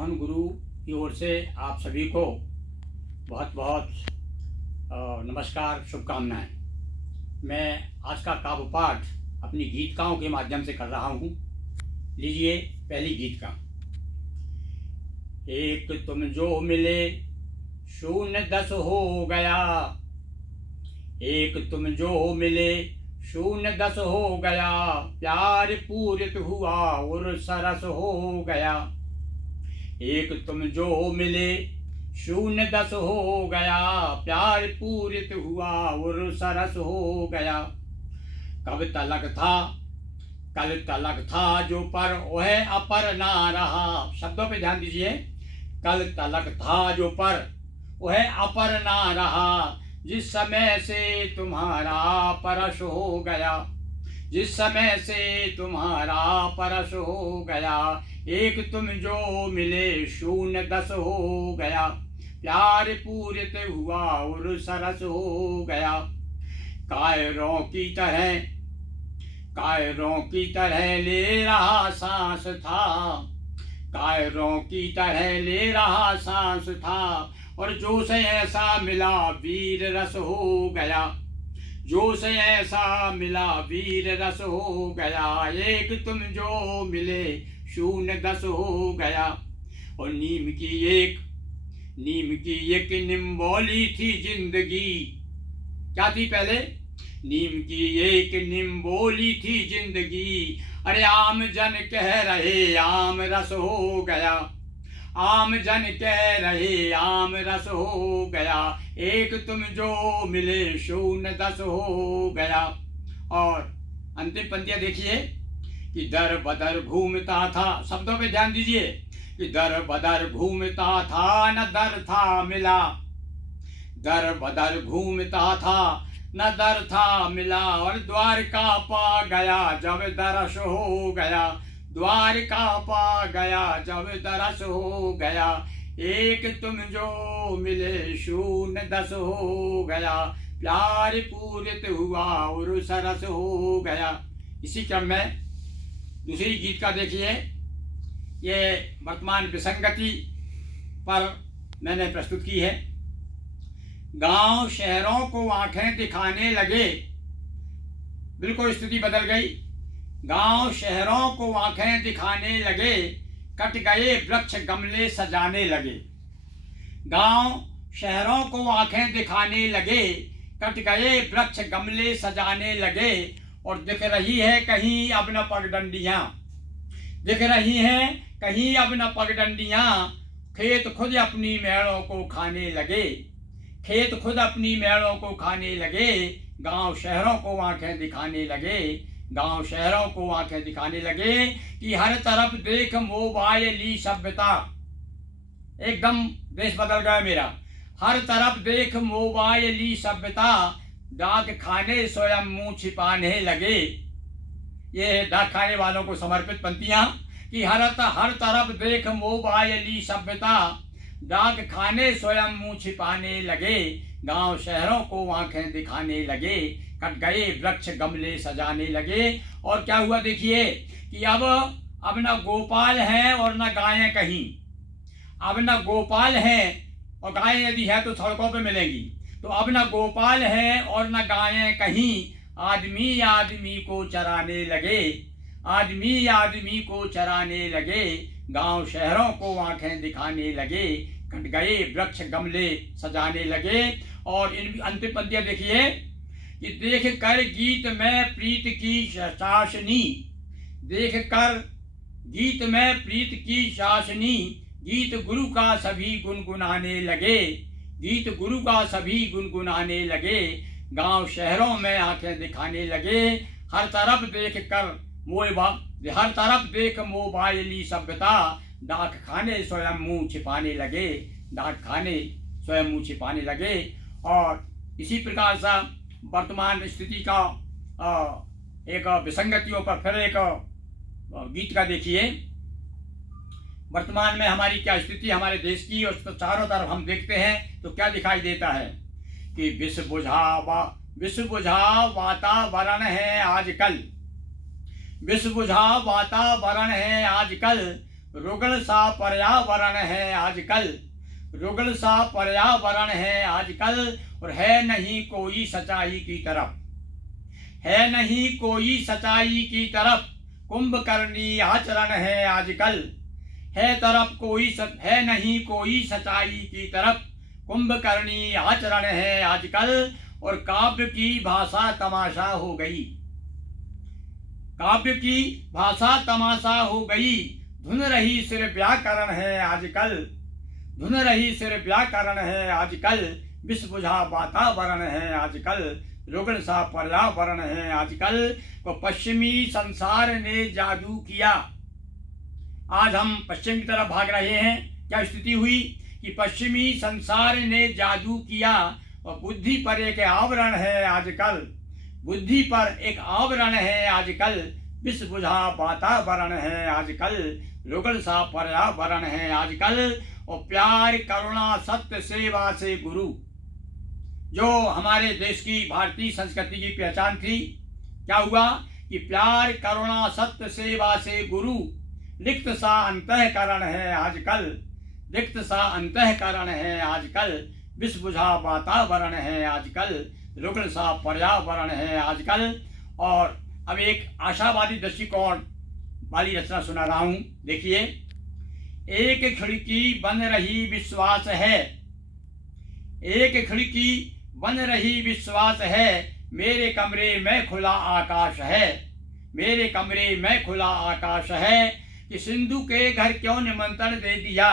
मोहन गुरु की ओर से आप सभी को बहुत बहुत नमस्कार, शुभकामनाएं। मैं आज का काव्य पाठ अपनी गीतकाओं के माध्यम से कर रहा हूँ। लीजिए पहली गीत का। एक तुम जो मिले शून्य 10 हो गया, एक तुम जो मिले शून्य 10 हो गया, प्यार पूरित हुआ और सरस हो गया। एक तुम जो मिले शून्य 10 हो गया, प्यार पूरित हुआ और सरस हो गया। कब तलक था कल तलक था जो पर वह अपर ना रहा। शब्दों पे ध्यान दीजिए। कल तलक था जो पर वह अपर ना रहा, जिस समय से तुम्हारा परश हो गया, जिस समय से तुम्हारा परश हो गया। एक तुम जो मिले शून्य 10 हो गया, प्यार पूरित हुआ और सरस हो गया। कायरों की तरह ले रहा सांस था, कायरों की तरह ले रहा सांस था, और जो से ऐसा मिला वीर रस हो गया, जो से ऐसा मिला वीर रस हो गया। एक तुम जो मिले शून्य 10 हो गया। और नीम की एक निम्बोली थी जिंदगी। क्या थी पहले? नीम की एक निम्बोली थी जिंदगी। अरे आम जन कह रहे आम रस हो गया, आम जन कह रहे आम रस हो गया। एक तुम जो मिले शून्य 10 हो गया। और अंतिम पंक्तियां देखिए कि दर बदर घूमता था। शब्दों पे ध्यान दीजिए कि दर बदर घूमता था न दर था मिला, दर बदर घूमता था न दर था मिला। और द्वारका पा गया जब दरस हो गया, द्वारका पा गया जब दरस हो गया। एक तुम जो मिले शून्य 10 हो गया, प्यार पूरित हुआ और सरस हो गया। इसी क्रम में दूसरी गीत का देखिए। ये वर्तमान विसंगति पर मैंने प्रस्तुत की है। गांव शहरों को आंखें दिखाने लगे, बिल्कुल स्थिति बदल गई। गांव शहरों को आंखें दिखाने लगे, कट गए वृक्ष गमले सजाने लगे। गांव शहरों को आंखें दिखाने लगे, कट गए वृक्ष गमले सजाने लगे। और दिख रही है कहीं अब न पगडंडियां, दिख रही हैं कहीं अब न पगडंडियां। खेत खुद अपनी मेड़ों को खाने लगे, खेत खुद अपनी मेड़ों को खाने लगे। गांव शहरों को आंखें दिखाने लगे, गांव शहरों को आंखें दिखाने लगे। कि हर तरफ देख मोबाइली सभ्यता। एकदम देश बदल गया मेरा। हर तरफ देख मोबाइली सभ्यता, डाक खाने स्वयं मुंह छिपाने लगे। ये डाक खाने वालों को समर्पित पंक्तियां। कि हर तरफ देख मोबाइली सभ्यता, डाक खाने स्वयं मुंह छिपाने लगे। गांव शहरों को आंखें दिखाने लगे, कट गए वृक्ष गमले सजाने लगे। और क्या हुआ देखिए कि अब न गोपाल हैं और न गायें कहीं। अब न गोपाल हैं, और गायें यदि है तो सड़कों पे मिलेंगी। तो अब न गोपाल हैं और न गायें कहीं। आदमी आदमी को चराने लगे, आदमी आदमी को चराने लगे। गांव शहरों को आंखें दिखाने लगे, कट गए वृक्ष गमले सजाने लगे। और इन अंतिम पंक्तियां देखिए कि देख कर गीत में प्रीत की शासनी, देख कर गीत में प्रीत की शासनी। गीत गुरु का सभी गुनगुनाने लगे, गीत गुरु का सभी गुनगुनाने लगे। गांव शहरों में आंखें दिखाने लगे। हर तरफ देख मोबाइली सभ्यता, डाक खाने स्वयं मुंह छिपाने लगे, डाक खाने स्वयं मुंह छिपाने लगे। और इसी प्रकार से वर्तमान स्थिति का एक विसंगतियों पर फिर एक गीत का देखिए। वर्तमान में हमारी क्या स्थिति हमारे देश की, और चारों तरफ हम देखते हैं तो क्या दिखाई देता है कि विष बुझा वातावरण है आजकल, विष बुझा वातावरण है आजकल। रुगल सा पर्यावरण है आजकल, रुगल सा पर्यावरण है आजकल, और है नहीं कोई सच्चाई की तरफ, है नहीं कोई सच्चाई की तरफ, कुंभकर्णी आचरण है आजकल, है तरफ कोई है नहीं कोई सच्चाई की तरफ, कुंभकर्णी आचरण है आजकल, और काव्य की भाषा तमाशा हो गई, काव्य की भाषा तमाशा हो गई, धुन रही सिर व्याकरण है आजकल, धुन रही सिर व्याकरण है आजकल, विष बुझा वातावरण है आजकल, रुगल सा पर्यावरण है आजकल, को पश्चिमी संसार ने जादू किया। आज हम पश्चिम की तरफ भाग रहे हैं। क्या स्थिति हुई कि पश्चिमी संसार ने जादू किया, और बुद्धि पर एक आवरण है आजकल, बुद्धि पर एक आवरण है आजकल, विष बुझा वातावरण है आजकल, रुगल सा पर्यावरण है आजकल, और प्यार करुणा सत्य सेवा से गुरु, जो हमारे देश की भारतीय संस्कृति की पहचान थी, क्या हुआ कि प्यार करुणा सत्य सेवा से गुरु, रिक्त सा अंतःकरण है आजकल, रिक्त सा अंतःकरण है आजकल, विष बुझा वातावरण है आजकल, रुगल सा पर्यावरण है आजकल। और अब एक आशावादी दृष्टिकोण वाली रचना सुना रहा हूं। देखिए, एक खिड़की बन रही विश्वास है, एक खिड़की बन रही विश्वास है, मेरे कमरे में खुला आकाश है, मेरे कमरे में खुला आकाश है, कि सिंधु के घर क्यों निमंत्रण दे दिया,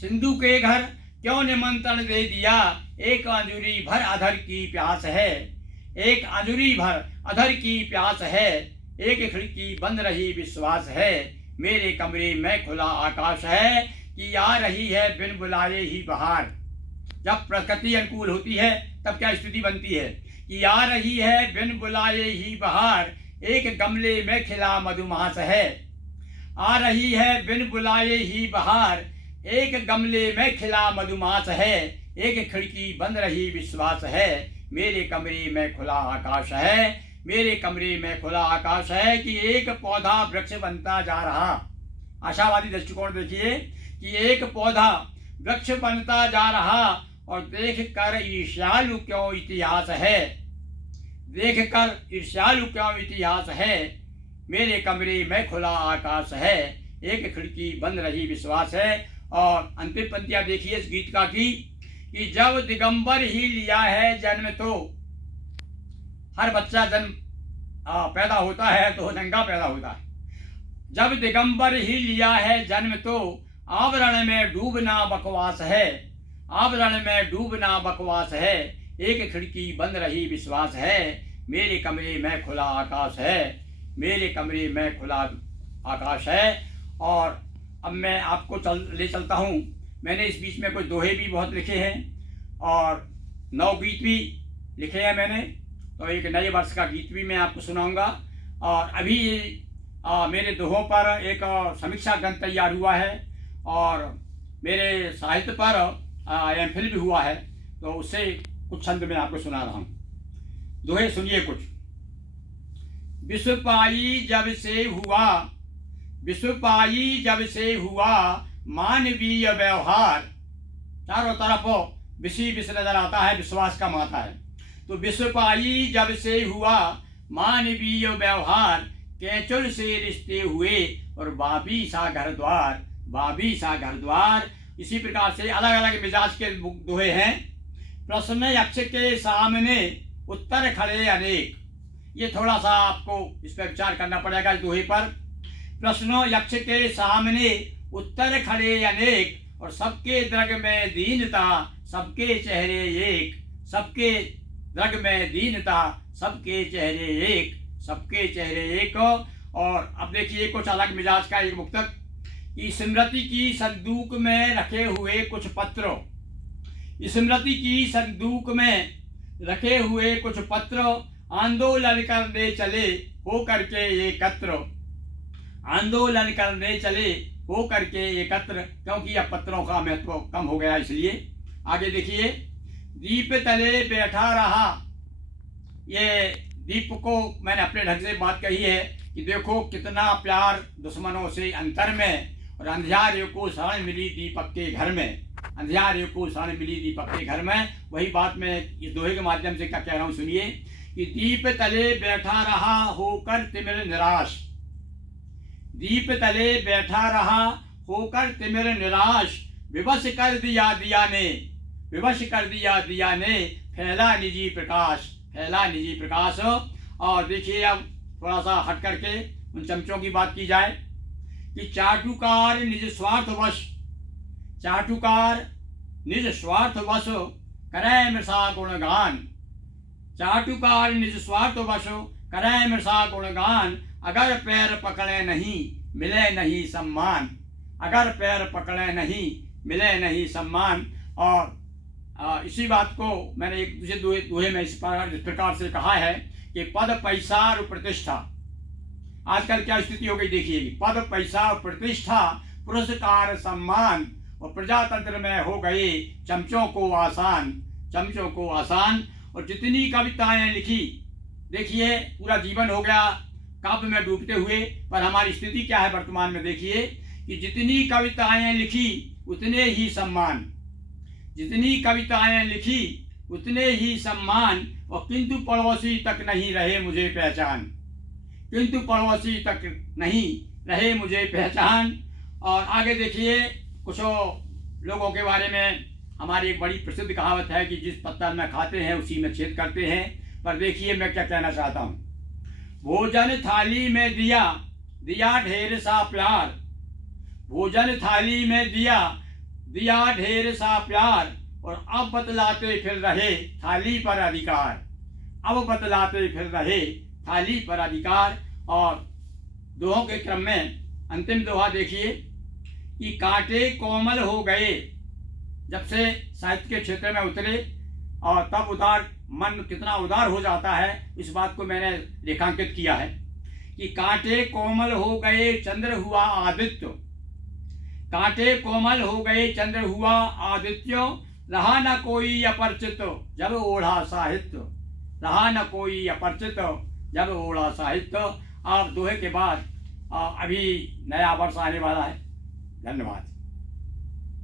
सिंधु के घर क्यों निमंत्रण दे दिया, एक अंजुरी भर अधर की प्यास है, एक अंजुरी भर अधर की प्यास है, एक खिड़की बंद रही विश्वास है, मेरे कमरे में खुला आकाश है, कि आ रही है बिन बुलाए ही बहार। जब प्रकृति अनुकूल होती है तब क्या स्थिति बनती है कि आ रही है बिन बुलाए ही बहार, एक गमले में खिला मधुमास है, आ रही है बिन बुलाए ही बहार, एक गमले में खिला मधुमास है, एक खिड़की बंद रही विश्वास है, मेरे कमरे में खुला आकाश है, मेरे कमरे में खुला आकाश है, कि एक पौधा वृक्ष बनता जा रहा। आशावादी दृष्टिकोण देखिए कि एक पौधा वृक्ष बनता जा रहा, और देख कर ईर्ष्यालु क्यों इतिहास है, देख कर ईर्ष्यालु क्यों इतिहास है, मेरे कमरे में खुला आकाश है, एक खिड़की बंद रही विश्वास है। और अंतिम पंक्तियां देखिए इस गीत का कि जब दिगंबर ही लिया है जन्म, तो हर बच्चा जन्म पैदा होता है तो नंगा पैदा होता है, जब दिगंबर ही लिया है जन्म, तो आवरण में डूबना बकवास है, आवरण में डूबना बकवास है, एक खिड़की बंद रही विश्वास है, मेरे कमरे में खुला आकाश है, मेरे कमरे में खुला आकाश है। और अब मैं आपको ले चलता हूँ। मैंने इस बीच में कुछ दोहे भी बहुत लिखे हैं और 9 गीत भी लिखे हैं मैंने, तो एक नए वर्ष का गीत भी मैं आपको सुनाऊंगा। और अभी मेरे दोहों पर एक समीक्षा ग्रंथ तैयार हुआ है, और मेरे साहित्य पर एमफिल भी हुआ है, तो उससे कुछ छंद मैं आपको सुना रहा हूँ। दोहे सुनिए कुछ। विश्व पाई जब से हुआ, विश्व पाई जब से हुआ, मानवीय व्यवहार, चारों तरफ विषय विष नजर आता है, विश्वास का माता है। तो विश्व पाई जब से हुआ, मानवीय व्यवहार, केचुल से रिश्ते हुए, और बाबी सा घर द्वार, बाबी सा घर द्वार। इसी प्रकार से अलग अलग मिजाज के दोहे हैं। प्रश्न यक्ष के सामने उत्तर खड़े अनेक, ये थोड़ा सा आपको इस पर विचार करना पड़ेगा इस दोहे पर। प्रश्न यक्ष के सामने उत्तर खड़े अनेक, और सबके द्रग में दीनता, सबके चेहरे एक, सबके द्रग में दीनता, सबके चेहरे एक, सबके चेहरे एक। और अब देखिए कुछ अलग मिजाज का एक मुक्तक कि स्मृति की संदूक में रखे हुए कुछ पत्र, स्मृति की संदूक में रखे हुए कुछ पत्र, आंदोलन करने चले हो करके एकत्र, आंदोलन करने चले हो करके एकत्र, क्योंकि अब पत्रों का महत्व कम हो गया इसलिए। आगे देखिए, दीप तले बैठा रहा, ये दीप को मैंने अपने ढंग से बात कही है कि देखो कितना प्यार दुश्मनों से अंतर में, और अंधियारे को शरण मिली दीपक के घर में। अंधियारे को शरण मिली दीपक के घर में, वही बात मैं इस दोहे के माध्यम से क्या कह रहा हूँ सुनिए कि दीप तले बैठा रहा होकर तिमिर निराश। दीप तले बैठा रहा होकर तिमिर निराश, विवश कर दिया दिया ने, विवश कर दिया दिया ने, फैला निजी प्रकाश, फैला निजी प्रकाश। और देखिए अब थोड़ा सा हट करके उन चमचों की बात की जाए कि चाटुकार निज स्वार्थवश, चाटुकार निज स्वार्थवश करे मृषा गुणगान। चाटुकार निज स्वार्थवश करे मृषा गुणगान, अगर पैर पकड़े नहीं मिले नहीं सम्मान, अगर पैर पकड़े नहीं मिले नहीं सम्मान। और इसी बात को मैंने एक दूसरे दोहे में इस प्रकार से कहा है कि पद पैसा और प्रतिष्ठा, आजकल क्या स्थिति हो गई देखिए, पद पैसा और प्रतिष्ठा पुरस्कार सम्मान, और प्रजातंत्र में हो गए चमचों को आसान, चमचों को आसान। और जितनी कविताएं लिखी, देखिए पूरा जीवन हो गया काव्य में डूबते हुए, पर हमारी स्थिति क्या है वर्तमान में देखिए कि जितनी कविताएं लिखी उतने ही सम्मान, जितनी कविताएं लिखी उतने ही सम्मान, और किंतु पड़ोसी तक नहीं रहे मुझे पहचान, किंतु पड़ोसी तक नहीं रहे मुझे पहचान। और आगे देखिए कुछ लोगों के बारे में हमारी एक बड़ी प्रसिद्ध कहावत है कि जिस पत्थर में खाते हैं उसी में छेद करते हैं। पर देखिए मैं क्या कहना चाहता हूँ, भोजन थाली में दिया दिया ढेर सा प्यार, भोजन थाली में दिया दिया ढेर सा प्यार, और अब बतलाते फिर रहे थाली पर अधिकार, अब बतलाते फिर रहे थाली पर अधिकार। और दोहों के क्रम में अंतिम दोहा देखिए कि कांटे कोमल हो गए, जब से साहित्य के क्षेत्र में उतरे और तब उदार मन कितना उदार हो जाता है, इस बात को मैंने रेखांकित किया है कि कांटे कोमल हो गए चंद्र हुआ आदित्य, कांटे कोमल हो गए चंद्र हुआ आदित्य, रहा न कोई अपरिचित जब ओढ़ा साहित्य, रहा न कोई अपरिचित जब ओढ़ा साहित्य। अब दोहे के बाद अभी नया वर्ष आने वाला है। धन्यवाद।